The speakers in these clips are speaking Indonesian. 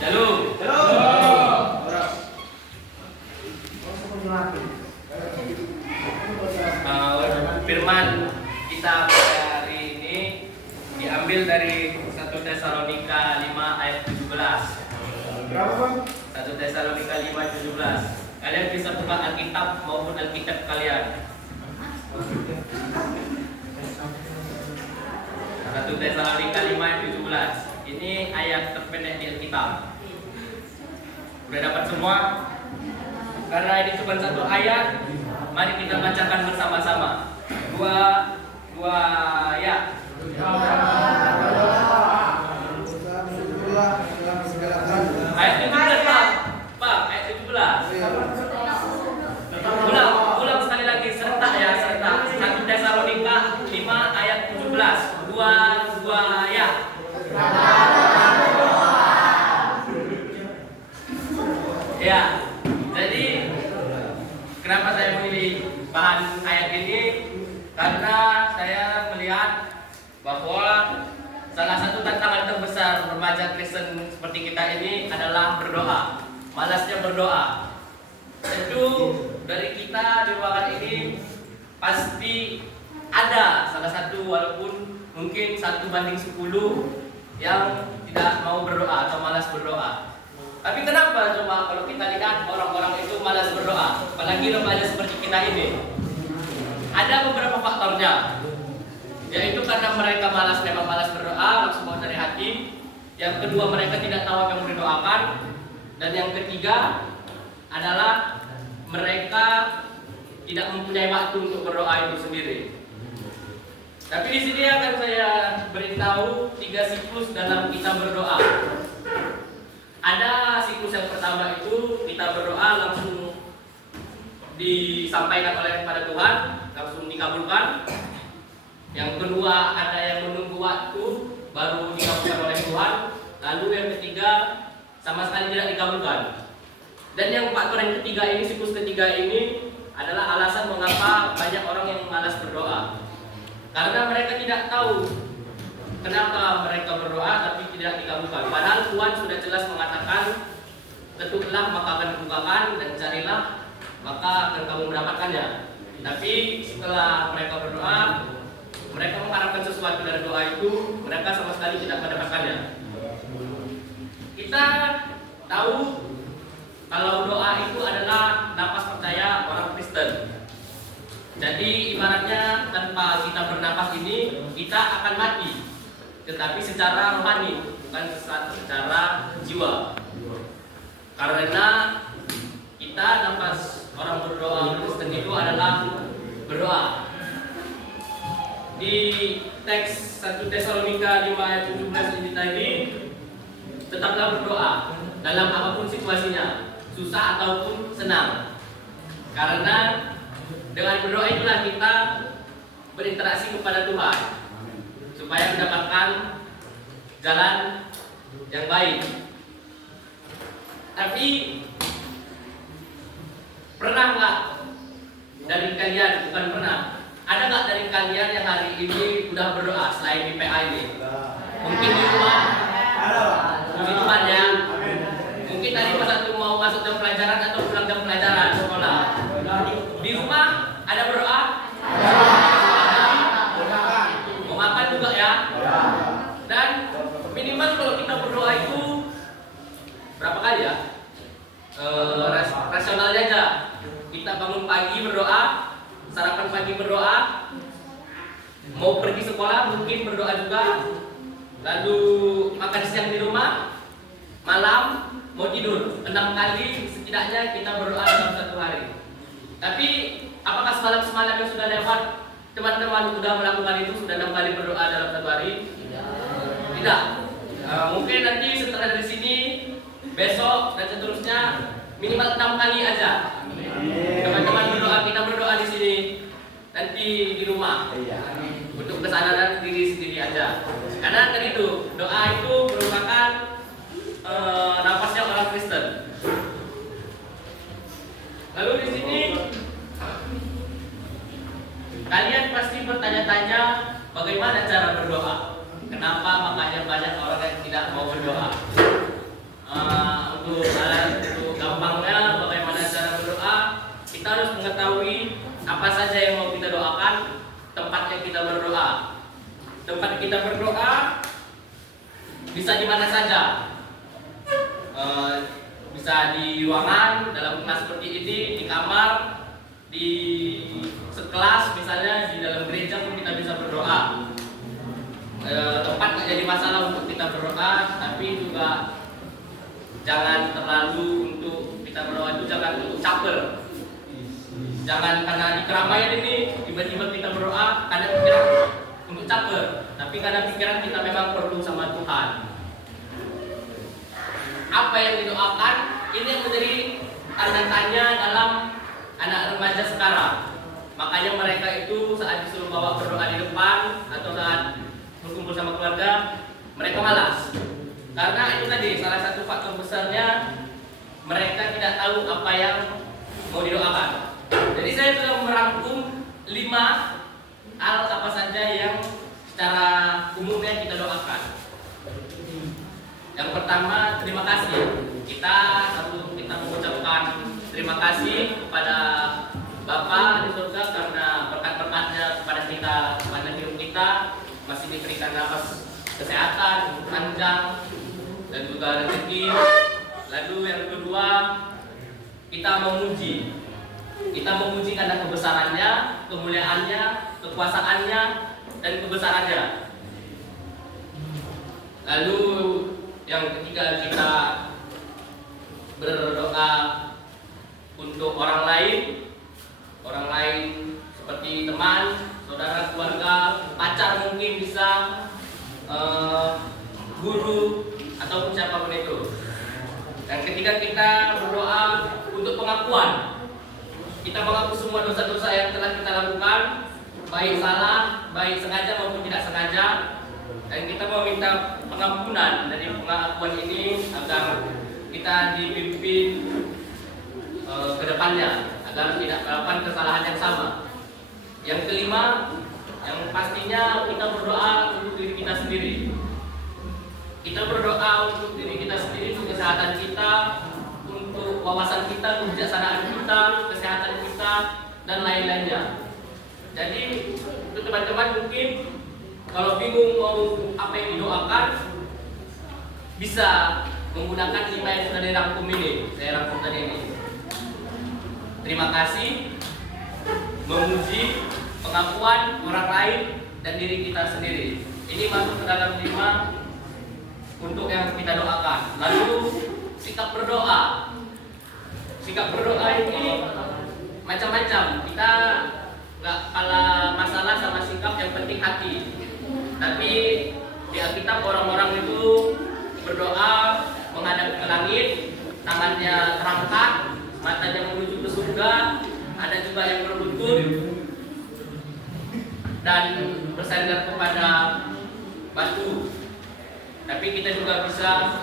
Halo. Firman kita pada hari ini diambil dari 1 Tesalonika 5 ayat 17. Berapa, Bang? 1 Tesalonika 5:17. Kalian bisa buka Alkitab maupun Alkitab kalian. 1 Tesalonika 5 ayat 17. Ini ayat terpendek di Alkitab. Udah dapat semua? Karena ini cuma satu ayat, mari kita bacakan bersama-sama. Dua ya. Ayat 17, Pak. Ayat 17. Ulang sekali lagi, serentak ya, serentak. 1 Tesalonika 5 ayat 17. Dua ya. Ya. Jadi kenapa saya memilih bahan ayat ini? Karena saya melihat bahwa salah satu tantangan terbesar remaja Kristen seperti kita ini adalah berdoa. Malasnya berdoa. Tentu dari kita di ruangan ini pasti ada salah satu, walaupun mungkin 1:10 yang tidak mau berdoa atau malas berdoa. Tapi kenapa coba kalau kita lihat orang-orang itu malas berdoa, apalagi remaja seperti kita ini? Ada beberapa faktornya, yaitu karena mereka memang malas berdoa, langsung bawa dari hati. Yang kedua, mereka tidak tahu apa yang mau didoakan. Dan yang ketiga adalah mereka tidak mempunyai waktu untuk berdoa itu sendiri. Tapi di sini akan saya beritahu 3 siklus dalam kita berdoa. Ada siklus yang pertama itu kita berdoa langsung disampaikan oleh pada Tuhan, langsung dikabulkan. Yang kedua ada yang menunggu waktu baru dikabulkan oleh Tuhan. Lalu yang ketiga sama sekali tidak dikabulkan. Dan yang faktor yang ketiga ini, siklus ketiga ini adalah alasan mengapa banyak orang yang malas berdoa. Karena mereka tidak tahu kenapa mereka berdoa tapi tidak dikabulkan. Padahal Tuhan sudah jelas mengatakan, ketuklah maka akan dibukakan, dan carilah maka akan kamu mendapatkannya. Tapi setelah mereka berdoa, mereka mengharapkan sesuatu dari doa itu, mereka sama sekali tidak mendapatkannya. Kita tahu kalau doa itu adalah napas percaya orang Kristen. Jadi ibaratnya tanpa kita bernapas ini kita akan mati, tetapi secara rohani, bukan secara jiwa. Karena kita napas orang berdoa Kristen itu adalah berdoa. Di teks 1 Tesalonika 5 ayat 17 ini tadi, tetaplah berdoa dalam apapun situasinya, susah ataupun senang. Karena dengan berdoa itulah kita berinteraksi kepada Tuhan supaya mendapatkan jalan yang baik. Tapi pernah nggak dari kalian, bukan pernah, ada nggak dari kalian yang hari ini udah berdoa selain di PA ini? Mungkin di rumah, puji Tuhan ya. Mungkin tadi pas satu mau masuk jam pelajaran atau pulang jam pelajaran sekolah. Di rumah ada berdoa? Mau makan juga ya? Dan minimal kalau kita berdoa itu berapa kali ya? Rasionalnya aja. Kita bangun pagi berdoa, sarapan pagi berdoa, mau pergi sekolah mungkin berdoa juga, lalu makan siang di rumah, malam mau tidur. 6 kali setidaknya kita berdoa dalam satu hari. Tapi apakah semalam-semalam yang sudah lewat teman-teman sudah melakukan itu, sudah 6 kali berdoa dalam satu hari? Tidak. Mungkin nanti setelah dari sini, besok dan seterusnya minimal 6 kali aja. Teman-teman berdoa, kita berdoa di sini, nanti di rumah untuk kesadaran diri sendiri aja. Karena tadi itu doa itu merupakan nafasnya orang Kristen. Lalu di sini kalian pasti bertanya-tanya bagaimana cara berdoa. Kenapa makanya banyak orang yang tidak mau berdoa? tempat kita berdoa bisa di mana saja. Bisa di ruangan dalam kelas seperti ini, di kamar, di sekelas, misalnya di dalam gereja pun kita bisa berdoa. Tempat nggak jadi masalah untuk kita berdoa, tapi juga jangan terlalu untuk kita berdoa itu jangan untuk caper. Jangan karena di keramaian ini tiba-tiba kita berdoa karena pikiran untuk caper, tapi karena pikiran kita memang perlu sama Tuhan. Apa yang didoakan ini yang menjadi tanda tanya dalam anak remaja sekarang. Makanya mereka itu saat disuruh bawa berdoa di depan atau saat berkumpul sama keluarga, mereka malas. Karena itu tadi salah satu faktor besarnya mereka tidak tahu apa yang mau didoakan. Jadi saya sudah merangkum 5 hal apa saja yang secara umumnya kita doakan. Yang pertama, terima kasih. Kita mengucapkan terima kasih kepada Bapa di surga karena berkat-berkatnya kepada kita, kepada hidup kita masih diberikan nafas kesehatan, panjang dan juga rezeki. Lalu yang kedua, kita memuji. Kita memuji karena kebesarannya, kemuliaannya, kekuasaannya, dan kebesarannya. Lalu yang ketiga, kita berdoa untuk orang lain seperti teman, saudara, keluarga, pacar mungkin bisa, guru ataupun siapapun itu. Dan ketiga, kita berdoa untuk pengakuan. Kita mengaku semua dosa-dosa yang telah kita lakukan, baik salah, baik sengaja maupun tidak sengaja. Dan kita meminta pengampunan dari pengakuan ini agar kita dipimpin ke depannya, agar tidak melakukan kesalahan yang sama. Yang kelima, yang pastinya kita berdoa untuk diri kita sendiri. Kita berdoa untuk diri kita sendiri, untuk kesehatan kita, untuk wawasan kita, kebijaksanaan kita, kesehatan kita, dan lain-lainnya. Jadi untuk teman-teman mungkin kalau bingung mau apa yang didoakan, bisa menggunakan 5 yang sudah dirangkum ini. Saya rangkum tadi ini. Terima kasih, memuji, pengakuan orang lain, dan diri kita sendiri. Ini masuk ke dalam 5 untuk yang kita doakan. Lalu sikap berdoa. Sikap berdoa ini macam-macam. Kita nggak kalah masalah sama sikap, yang penting hati. Tapi di Alkitab orang-orang itu berdoa menghadap ke langit, tangannya terangkat, matanya menuju ke surga, ada juga yang berlutut dan bersandar kepada batu. Tapi kita juga bisa,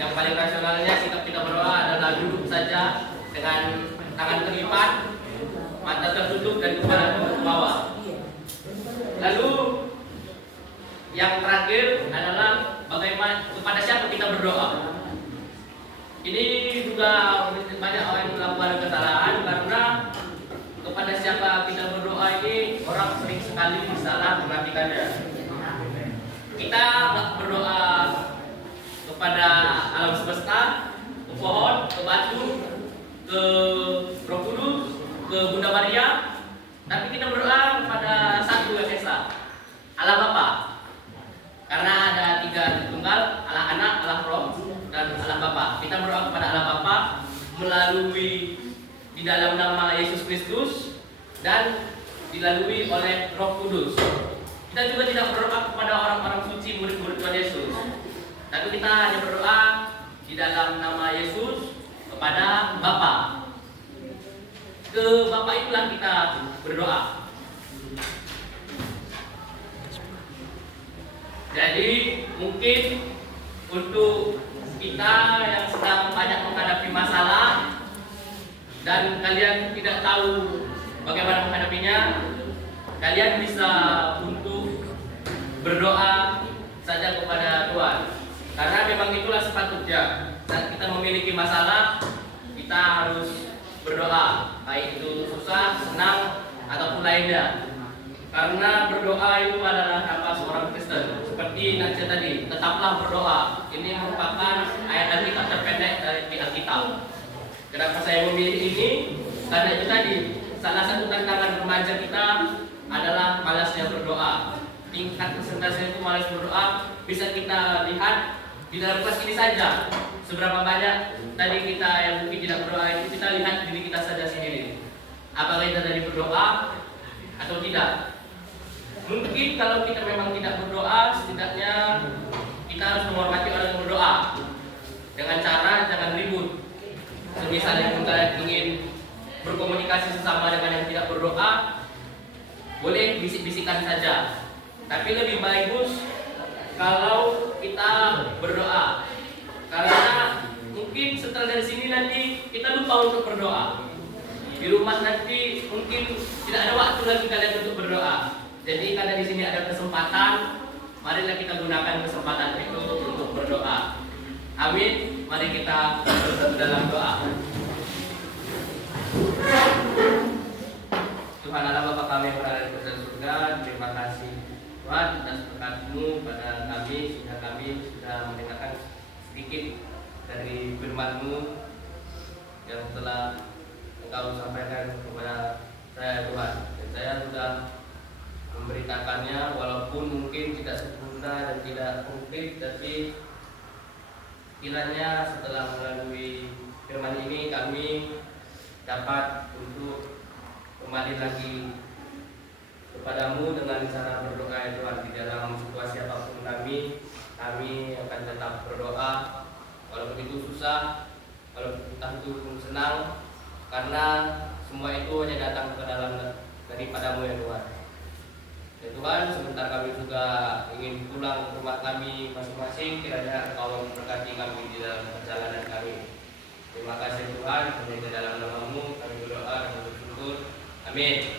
yang paling rasionalnya sikap kita berdoa adalah duduk saja dengan tangan terlipat, mata tertutup dan kepala ke bawah. Lalu yang terakhir adalah bagaimana, kepada siapa kita berdoa. Ini juga banyak orang yang melakukan kesalahan karena kepada siapa kita berdoa ini orang sering sekali salah mengartikannya. Kita berdoa kepada alam semesta, ke pohon, ke batu, ke Roh Kudus, ke Bunda Maria, tapi kita berdoa kepada satu yang esa, Allah Bapa. Karena ada 3 tunggal, Allah Anak, Allah Roh, dan Allah Bapa. Kita berdoa kepada Allah Bapa melalui di dalam nama Yesus Kristus dan dilalui oleh Roh Kudus. Kita juga tidak berdoa kepada orang-orang suci, murid-murid Tuhan Yesus, tapi kita hanya berdoa di dalam nama Yesus kepada Bapa. Ke Bapa itulah kita berdoa. Jadi mungkin untuk kita yang sedang banyak menghadapi masalah dan kalian tidak tahu bagaimana menghadapinya, kalian bisa untuk berdoa saja kepada Tuhan. Karena memang itulah sepatutnya. Saat kita memiliki masalah, kita harus berdoa, baik itu susah, senang, ataupun lainnya. Karena berdoa itu adalah nafas seorang Kristen. Seperti Nadia tadi, tetaplah berdoa. Ini merupakan ayat Alkitab terpendek dari Alkitab. Kenapa saya memilih ini? Karena itu tadi, salah satu tantangan remaja kita adalah malasnya berdoa. Tingkat persentase itu malas berdoa bisa kita lihat di dalam kelas ini saja. Seberapa banyak tadi kita yang mungkin tidak berdoa itu kita lihat diri kita saja sendiri. Apakah kita tadi berdoa atau tidak? Mungkin kalau kita memang tidak berdoa, setidaknya kita harus menghormati orang yang berdoa dengan cara jangan ribut. Misalnya kita ingin berkomunikasi sesama dengan yang tidak berdoa, boleh bisik-bisikan saja. Tapi lebih bagus kalau kita berdoa, karena mungkin setelah dari sini nanti kita lupa untuk berdoa. Di rumah nanti mungkin tidak ada waktu lagi kalian untuk berdoa. Jadi karena di sini ada kesempatan, marilah kita gunakan kesempatan itu untuk berdoa. Amin. Mari kita bersatu dalam doa. Tuhan Allah Bapa kami yang berada di surga, terima kasih Tuhan atas berkat-Mu pada kami, sehingga kami sudah mendengarkan sedikit dari firman-Mu yang telah Engkau sampaikan kepada saya Tuhan. Dan saya sudah memberitakannya walaupun mungkin tidak sempurna dan tidak konkret, tapi kiranya setelah melalui firman ini kami dapat untuk kembali lagi kepadamu dengan cara berdoa ya Tuhan. Di dalam situasi apapun kami akan tetap berdoa walaupun itu susah, walaupun entah itu pun senang, karena semua itu hanya datang ke dalam daripadamu ya Tuhan. Ya Tuhan, sebentar kami juga ingin pulang ke rumah kami masing-masing, kiranya Engkau memberkati kami di dalam perjalanan kami. Terima kasih Tuhan, hanya di dalam nama-Mu kami berdoa dan bersyukur. Amin.